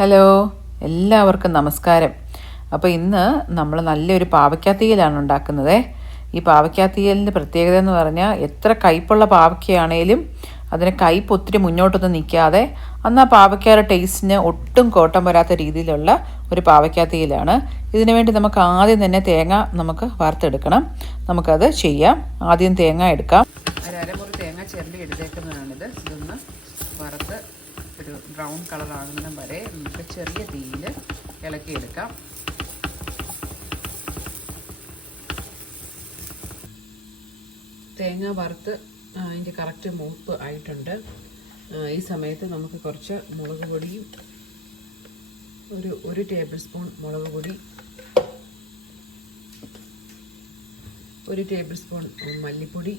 Hello, എല്ലാവർക്കും നമസ്കാരം. അപ്പോൾ ഇന്ന് നമ്മൾ നല്ലൊരു പാവയ്ക്കാത്തീയലാണ് ഉണ്ടാക്കുന്നത്. ഈ പാവയ്ക്കാത്തീയലിൻ്റെ പ്രത്യേകത എന്ന് പറഞ്ഞാൽ എത്ര കയ്പുള്ള പാവയ്ക്കയാണേലും അതിന് കയ്പ് ഒത്തിരി മുന്നോട്ടൊന്നും നിൽക്കാതെ അന്ന് ആ പാവയ്ക്കയുടെ ടേസ്റ്റിന് ഒട്ടും കോട്ടം വരാത്ത രീതിയിലുള്ള ഒരു പാവയ്ക്കാത്തീയലാണ്. ഇതിനു വേണ്ടി നമുക്ക് ആദ്യം തന്നെ തേങ്ങ നമുക്ക് വറുത്തെടുക്കണം. നമുക്കത് ചെയ്യാം. ആദ്യം തേങ്ങ എടുക്കാം. അരമുറി തേങ്ങ ചിരണ്ടി എടുത്തേക്കുന്നതാണിത്. ഇതൊന്ന് വറുത്ത് ഒരു ബ്രൗൺ കളറാകുന്ന വരെ നമുക്ക് ചെറിയ തീയിൽ ഇളക്കിയെടുക്കാം. തേങ്ങ വറുത്ത് അതിൻ്റെ കറക്റ്റ് മൂപ്പ് ആയിട്ടുണ്ട്. ഈ സമയത്ത് നമുക്ക് കുറച്ച് മുളക് പൊടിയും ഒരു ടേബിൾ സ്പൂൺ മുളക് പൊടി, 1 ടേബിൾ സ്പൂൺ മല്ലിപ്പൊടി,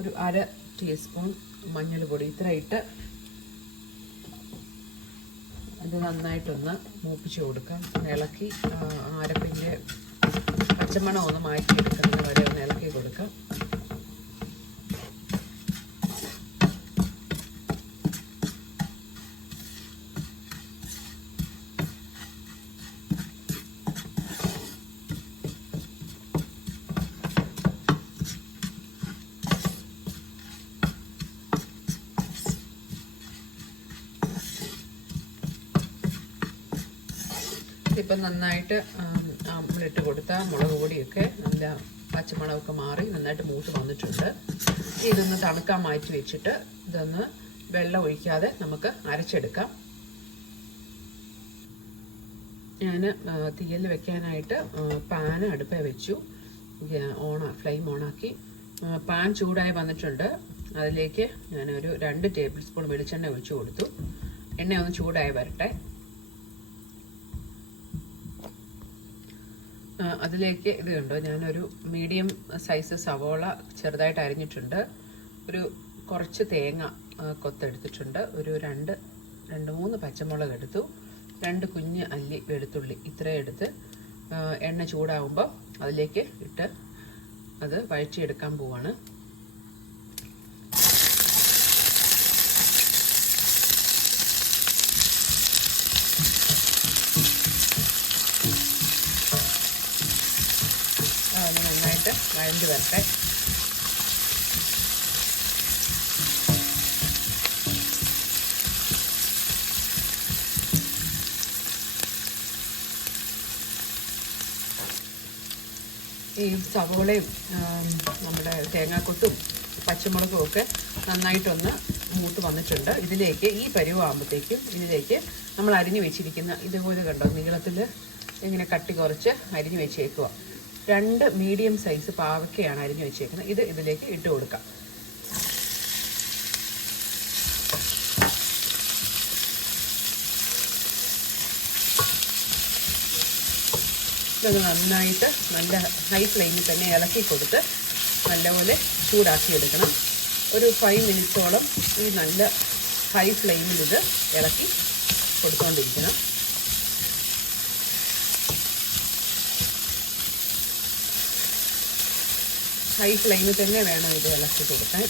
ഒരു 1/2 ടീസ്പൂൺ മഞ്ഞൾപ്പൊടി, ഇത്ര ഇട്ട് അത് നന്നായിട്ടൊന്ന് മൂപ്പിച്ച് കൊടുക്കാം. ഇളക്കി അരപ്പിൻ്റെ പച്ചമണം ഒന്ന് മാറ്റിയെടുക്കുന്നത് വരെ ഒന്ന് ഇളക്കി കൊടുക്കാം. ഇപ്പം നന്നായിട്ട് നമ്മളിട്ട് കൊടുത്ത മുളക് പൊടിയൊക്കെ നല്ല പച്ചമണമൊക്കെ മാറി നന്നായിട്ട് മൂത്ത് വന്നിട്ടുണ്ട്. ഇതൊന്ന് തണുക്കാൻ മാറ്റി വെച്ചിട്ട് ഇതൊന്ന് വെള്ളം ഒഴിക്കാതെ നമുക്ക് അരച്ചെടുക്കാം. ഞാൻ തീയിൽ വെക്കാനായിട്ട് പാൻ അടുപ്പേ വെച്ചു. ഫ്ലെയിം ഓണാക്കി പാൻ ചൂടായി വന്നിട്ടുണ്ട്. അതിലേക്ക് ഞാനൊരു 2 ടേബിൾ സ്പൂൺ വെളിച്ചെണ്ണ ഒഴിച്ചു കൊടുത്തു. എണ്ണ ഒന്ന് ചൂടായി വരട്ടെ. അതിലേക്ക് ഇത് കണ്ടോ, ഞാനൊരു മീഡിയം സൈസ് സവോള ചെറുതായിട്ട് അരിഞ്ഞിട്ടുണ്ട്. കുറച്ച് തേങ്ങ കൊത്തെടുത്തിട്ടുണ്ട്. ഒരു 2-3 പച്ചമുളക് എടുത്തു. 2 കുഞ്ഞ് അല്ലി വെളുത്തുള്ളി ഇത്രയും എടുത്ത് എണ്ണ ചൂടാകുമ്പോൾ അതിലേക്ക് ഇട്ട് അത് വഴറ്റിയെടുക്കാൻ പോവാണ്. നന്നായിട്ട് വഴണ്ടി വരട്ടെ. ഈ സവോളയും നമ്മുടെ തേങ്ങാക്കൊത്തും പച്ചമുളകും ഒക്കെ നന്നായിട്ടൊന്ന് മൂത്ത് വന്നിട്ടുണ്ട്. ഇതിലേക്ക് ഈ പരുവാകുമ്പോഴത്തേക്കും ഇതിലേക്ക് നമ്മൾ അരിഞ്ഞു വെച്ചിരിക്കുന്ന ഇതുപോലെ കണ്ടോ നീളത്തിൽ ഇങ്ങനെ കട്ടി കുറച്ച് അരിഞ്ഞു വെച്ചേക്കുക 2 മീഡിയം സൈസ് പാവയ്ക്കയാണ് അരിഞ്ഞു വെച്ചേക്കുന്നത്. ഇത് ഇതിലേക്ക് ഇട്ട് കൊടുക്കാം. ഇത് നന്നായിട്ട് നല്ല ഹൈ ഫ്ലെയിമിൽ തന്നെ ഇളക്കി കൊടുത്ത് നല്ലപോലെ ചൂടാക്കിയെടുക്കണം. ഒരു 5 മിനിറ്റോളം ഈ നല്ല ഹൈ ഫ്ലെയിമിൽ ഇത് ഇളക്കി കൊടുത്തുകൊണ്ടിരിക്കണം. ഹൈ ഫ്ലെയിമിൽ തന്നെ വേണം ഇത് ഇളക്കി കൊടുക്കാൻ.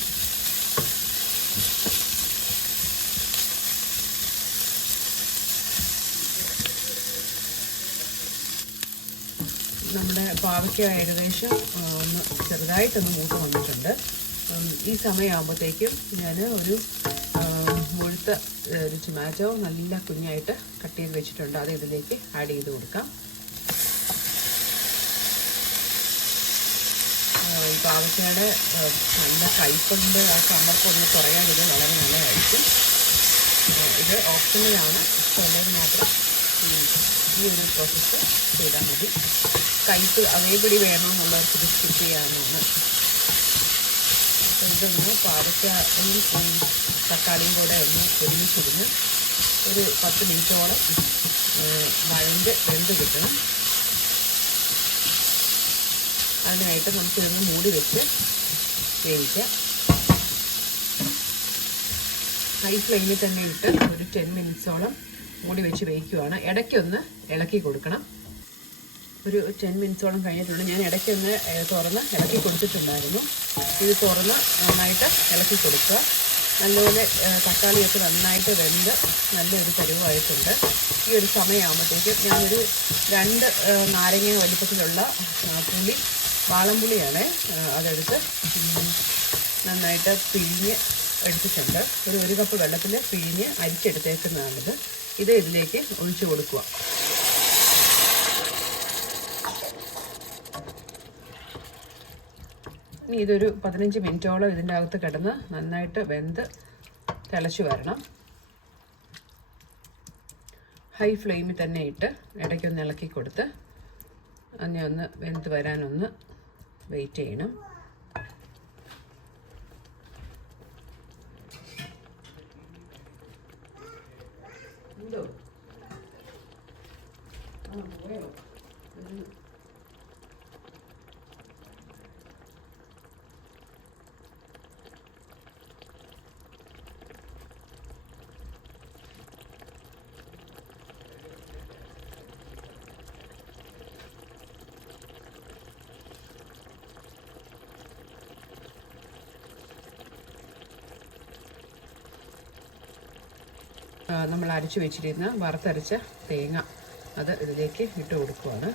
നമ്മുടെ പാവയ്ക്ക ഏകദേശം ഒന്ന് ചെറുതായിട്ടൊന്ന് മൂത്ത് വന്നിട്ടുണ്ട്. ഈ സമയമാകുമ്പോഴത്തേക്കും ഞാൻ ഒരു മുഴുത്ത ഒരു ടൊമാറ്റോ നല്ല കുഞ്ഞായിട്ട് കട്ട് ചെയ്ത് വെച്ചിട്ടുണ്ട്. അത് ഇതിലേക്ക് ആഡ് ചെയ്ത് കൊടുക്കാം. പാവയ്ക്കയുടെ നല്ല കയ്പുണ്ട്. ആ കമർപ്പൊന്ന് കുറയാൻ ഇത് വളരെ നല്ലതായിരിക്കും. ഇത് ഓപ്ഷനിലാണ്. ഇഷ്ടമുണ്ടെങ്കിൽ മാത്രം ഈ ഒരു പ്രോസസ്സ് ചെയ്താൽ മതി. കയ്പ് അതേപടി വേണമെന്നുള്ളവർക്ക് ഇത് സ്കിപ്പ് ചെയ്യാവുന്നതാണ്. അപ്പോൾ ഇതൊന്ന് പാവയ്ക്കയും തക്കാളിയും കൂടെ ഒന്ന് ഒരുമിച്ചിരുന്ന് ഒരു 10 മിനിറ്റോളം വെന്ത് കിട്ടണം. അതിനായിട്ട് നമുക്കിതൊന്ന് മൂടി വെച്ച് വേവിക്കാം. ഹൈ ഫ്ലെയിമിൽ തന്നെ ഇട്ട് ഒരു 10 മിനിറ്റ്സോളം മൂടി വെച്ച് വേവിക്കുകയാണ്. ഇടയ്ക്കൊന്ന് ഇളക്കി കൊടുക്കണം. ഒരു 10 മിനിറ്റ്സോളം കഴിഞ്ഞിട്ടുണ്ട്. ഞാൻ ഇടയ്ക്കൊന്ന് തുറന്ന് ഇളക്കി കൊടുത്തിട്ടുണ്ടായിരുന്നു. ഇത് തുറന്ന് നന്നായിട്ട് ഇളക്കി കൊടുക്കുക. നല്ലപോലെ തക്കാളിയൊക്കെ നന്നായിട്ട് വെന്ത് നല്ലൊരു പരുവായിട്ടുണ്ട്. ഈ ഒരു സമയമാകുമ്പോഴത്തേക്കും ഞാനൊരു 2 നാരങ്ങ വലിപ്പത്തിലുള്ള പുളി, വാളംപുളിയാണ് അതെടുത്ത് നന്നായിട്ട് പിഴിഞ്ഞ് എടുത്തിട്ടുണ്ട്. ഒരു കപ്പ് വെള്ളത്തിൽ പിഴിഞ്ഞ് അരിച്ചെടുത്തേക്കുന്നതാണിത്. ഇത് ഇതിലേക്ക് ഒഴിച്ചു കൊടുക്കുക. ഇനി ഇതൊരു 15 മിനിറ്റോളം ഇതിൻ്റെ അകത്ത് കിടന്ന് നന്നായിട്ട് വെന്ത് തിളച്ച് വരണം. ഹൈ ഫ്ലെയിമിൽ തന്നെ ഇട്ട് ഇടയ്ക്കൊന്ന് ഇളക്കി കൊടുത്ത് അതിനെ ഒന്ന് വെന്ത് വരാനൊന്ന് വെയിറ്റ് ചെയ്യണം. നമ്മൾ അരച്ചു വെച്ചിരുന്ന വറുത്തരച്ച തേങ്ങ അത് ഇതിലേക്ക് ഇട്ട് കൊടുക്കുകയാണ്.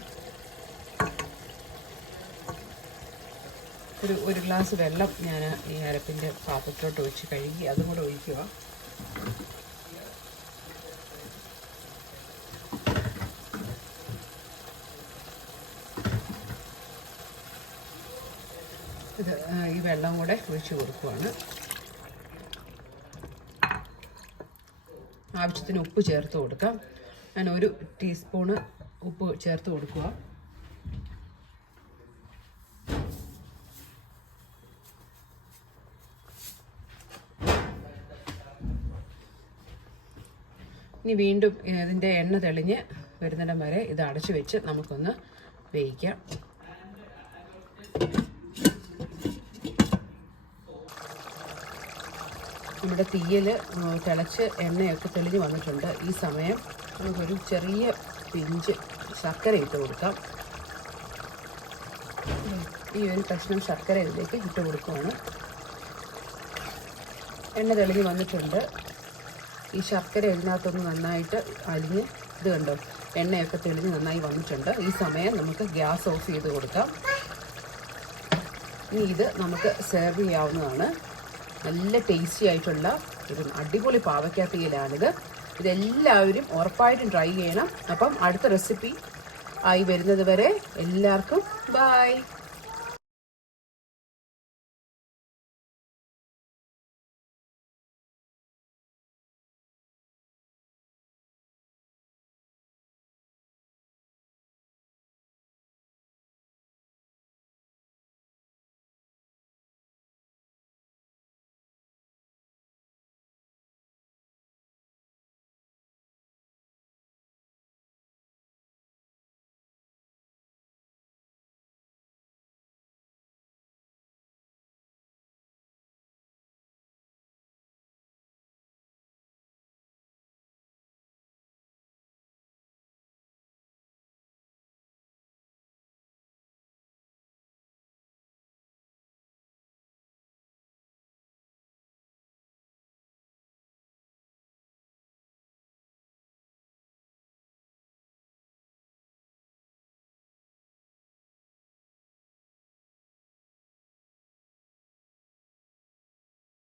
ഒരു ഗ്ലാസ് വെള്ളം ഞാൻ ഈ അരപ്പിൻ്റെ പാത്രത്തിലോട്ട് ഒഴിച്ച് കഴുകി അതും കൂടെ ഒഴിക്കുക. ഈ വെള്ളം കൂടെ ഒഴിച്ച് കൊടുക്കുകയാണ്. ആവശ്യത്തിന് ഉപ്പ് ചേർത്ത് കൊടുക്കാം. ഞാൻ 1 ടീസ്പൂണ് ഉപ്പ് ചേർത്ത് കൊടുക്കുക. ഇനി വീണ്ടും ഇതിൻ്റെ എണ്ണ തെളിഞ്ഞ് വരുന്നിടം വരെ ഇത് അടച്ചു വെച്ച് നമുക്കൊന്ന് വേവിക്കാം. നമ്മുടെ തീയിൽ തിളച്ച് എണ്ണയൊക്കെ തെളിഞ്ഞ് വന്നിട്ടുണ്ട്. ഈ സമയം നമുക്കൊരു ചെറിയ പിഞ്ച് ശർക്കര ഇട്ട് കൊടുക്കാം. ഈ ഒരു കഷ്ണം ശർക്കര ഇതിലേക്ക് ഇട്ട് കൊടുക്കുകയാണ്. എണ്ണ തെളിഞ്ഞ് വന്നിട്ടുണ്ട്. ഈ ശർക്കര ഇതിനകത്തൊന്ന് നന്നായിട്ട് അലിഞ്ഞ് ഇത് കണ്ടോ, എണ്ണയൊക്കെ തെളിഞ്ഞ് നന്നായി വന്നിട്ടുണ്ട്. ഈ സമയം നമുക്ക് ഗ്യാസ് ഓഫ് ചെയ്ത് കൊടുക്കാം. ഇനി ഇത് നമുക്ക് സെർവ് ചെയ്യാവുന്നതാണ്. നല്ല ടേസ്റ്റി ആയിട്ടുള്ള ഒരു അടിപൊളി പാവയ്ക്ക തീയലാണിത്. ഇതെല്ലാവരും ഉറപ്പായിട്ടും ട്രൈ ചെയ്യണം. അപ്പം അടുത്ത റെസിപ്പി ആയി വരുന്നത് വരെ എല്ലാവർക്കും ബൈ.